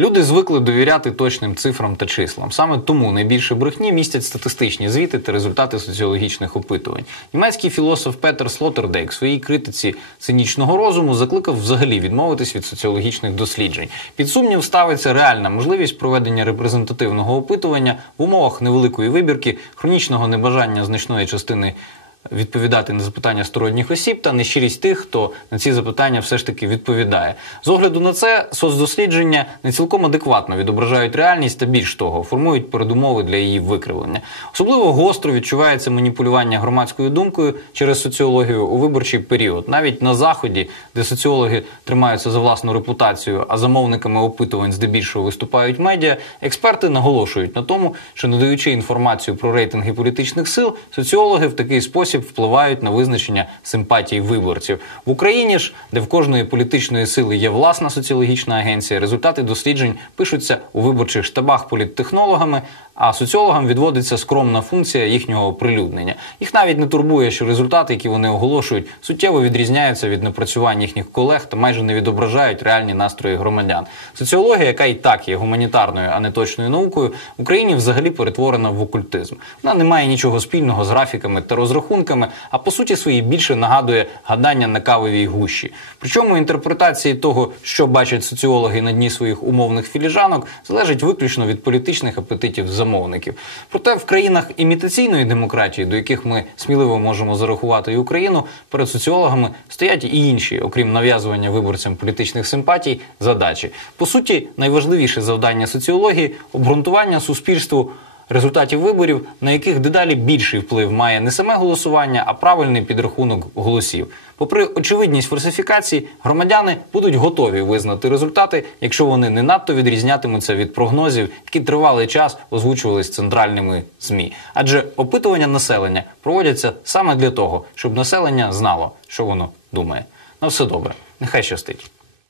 Люди звикли довіряти точним цифрам та числам. Саме тому найбільше брехні містять статистичні звіти та результати соціологічних опитувань. Німецький філософ Петер Слотердейк в своїй критиці цинічного розуму закликав взагалі відмовитись від соціологічних досліджень. Під сумнів ставиться реальна можливість проведення репрезентативного опитування в умовах невеликої вибірки, хронічного небажання значної частини відповідати на запитання сторонніх осіб та нещирість тих, хто на ці запитання все ж таки відповідає. З огляду на це соцдослідження не цілком адекватно відображають реальність та більш того, формують передумови для її викривлення. Особливо гостро відчувається маніпулювання громадською думкою через соціологію у виборчий період, навіть на заході, де соціологи тримаються за власну репутацію, а замовниками опитувань здебільшого виступають медіа. Експерти наголошують на тому, що надаючи інформацію про рейтинги політичних сил, соціологи в такий спосіб впливають на визначення симпатій виборців в Україні ж, де в кожної політичної сили є власна соціологічна агенція. Результати досліджень пишуться у виборчих штабах політтехнологами. А соціологам відводиться скромна функція їхнього оприлюднення. Їх навіть не турбує, що результати, які вони оголошують, суттєво відрізняються від напрацювань їхніх колег та майже не відображають реальні настрої громадян. Соціологія, яка і так є гуманітарною, а не точною наукою, в Україні взагалі перетворена в окультизм. Вона не має нічого спільного з графіками та розрахунками, а по суті своїй більше нагадує гадання на кавовій гущі. Причому інтерпретації того, що бачать соціологи на дні своїх умовних філіжанок, залежить виключно від політичних апетитів замовників. Проте в країнах імітаційної демократії, до яких ми сміливо можемо зарахувати і Україну, перед соціологами стоять і інші, окрім нав'язування виборцям політичних симпатій, задачі. По суті, найважливіше завдання соціології обґрунтування суспільству. Результатів виборів, на яких дедалі більший вплив має не саме голосування, а правильний підрахунок голосів. Попри очевидність фальсифікацій, громадяни будуть готові визнати результати, якщо вони не надто відрізнятимуться від прогнозів, які тривалий час озвучувались центральними змі. Адже опитування населення проводяться саме для того, щоб населення знало, що воно думає. На все добре, нехай щастить.